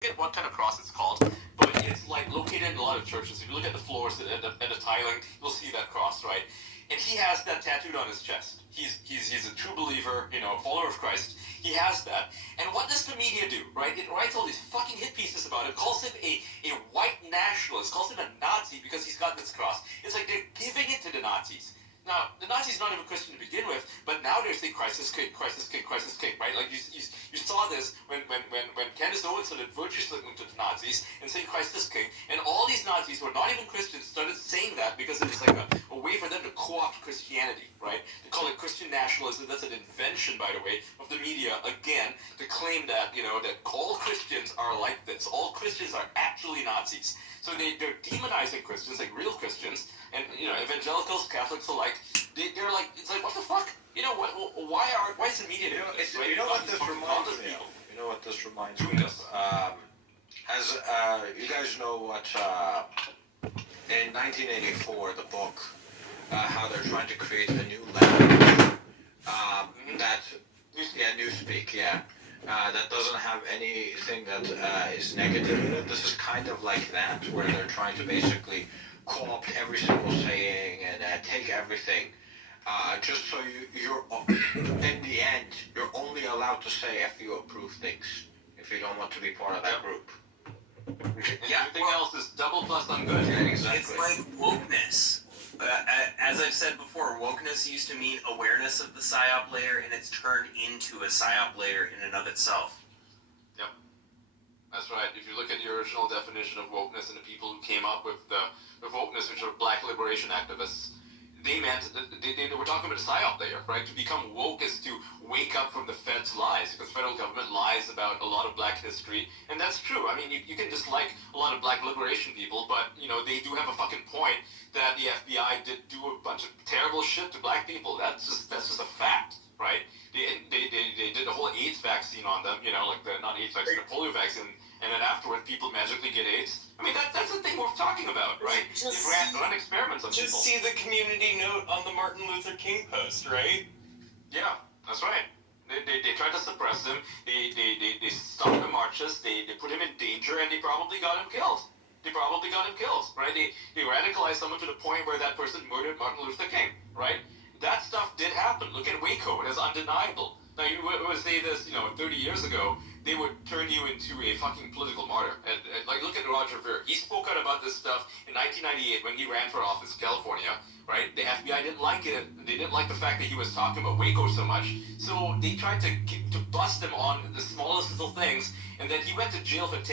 forget what kind of cross it's called, but it's like located in a lot of churches. If you look at the floors and the tiling, you'll see that cross, right? And he has that tattooed on his chest. He's a true believer, you know, a follower of Christ. He has that. And what does the media do, right? It writes all these fucking hit pieces about him, calls him a white nationalist, calls him a Nazi because he's got this cross. It's like they're giving it to the Nazis. Now, the Nazis not even Christian to begin with, but now they're saying crisis king, right? Like you saw this when Candace Owens started virtue signaling to the Nazis and saying crisis king, and all these Nazis who are not even Christians started saying that because it was like a way for them to co-opt Christianity, right? They call it Christian nationalism. That's an invention, by the way, of the media, again, to claim that, you know, that all Christians are like this. All Christians are actually Nazis. So they're demonizing Christians, like real Christians, and, you know, evangelicals, Catholics alike. They're like, it's like, what the fuck? You know what? Why is the media doing this? Right? You know what this reminds me of? You know what this reminds me of? As you guys know what, in 1984, the book, how they're trying to create a new language, Newspeak, that doesn't have anything that is negative in it. This is kind of like that, where they're trying to basically co-opt every single saying and take everything. Just so you're, in the end, you're only allowed to say if you approve things, if you don't want to be part of that group. Everything else is double plus on good. Yeah, exactly. It's like wokeness. As I've said before, wokeness used to mean awareness of the PSYOP layer, and it's turned into a PSYOP layer in and of itself. Yep. That's right. If you look at the original definition of wokeness and the people who came up with the wokeness, which are black liberation activists, they meant, they were talking about a PSYOP layer, right? To become woke is to wake up from the Fed's lies, because the federal government lies about a lot of black history, and that's true. I mean, you can dislike a lot of black liberation people, but, you know, they do have a fucking point that the FBI did do a bunch of terrible shit to black people. That's just a fact, right? They did a whole AIDS vaccine on them, you know, like not AIDS vaccine, the polio vaccine, and then afterward people magically get AIDS. I mean, that's the thing we're talking about, right? They run experiments on people. Just see the community note on the Martin Luther King post, right? Yeah, that's right. They tried to suppress him. They stopped the marches. They put him in danger, and they probably got him killed. Right? They radicalized someone to the point where that person murdered Martin Luther King, right? That stuff did happen. Look at Waco. It is undeniable. Now, you would say this, you know, 30 years ago, they would turn you into a fucking political martyr. And like, look at Roger Ver. He spoke out about this stuff in 1998 when he ran for office in California, right? The FBI didn't like it. They didn't like the fact that he was talking about Waco so much. So they tried to bust him on the smallest little things, and then he went to jail for 10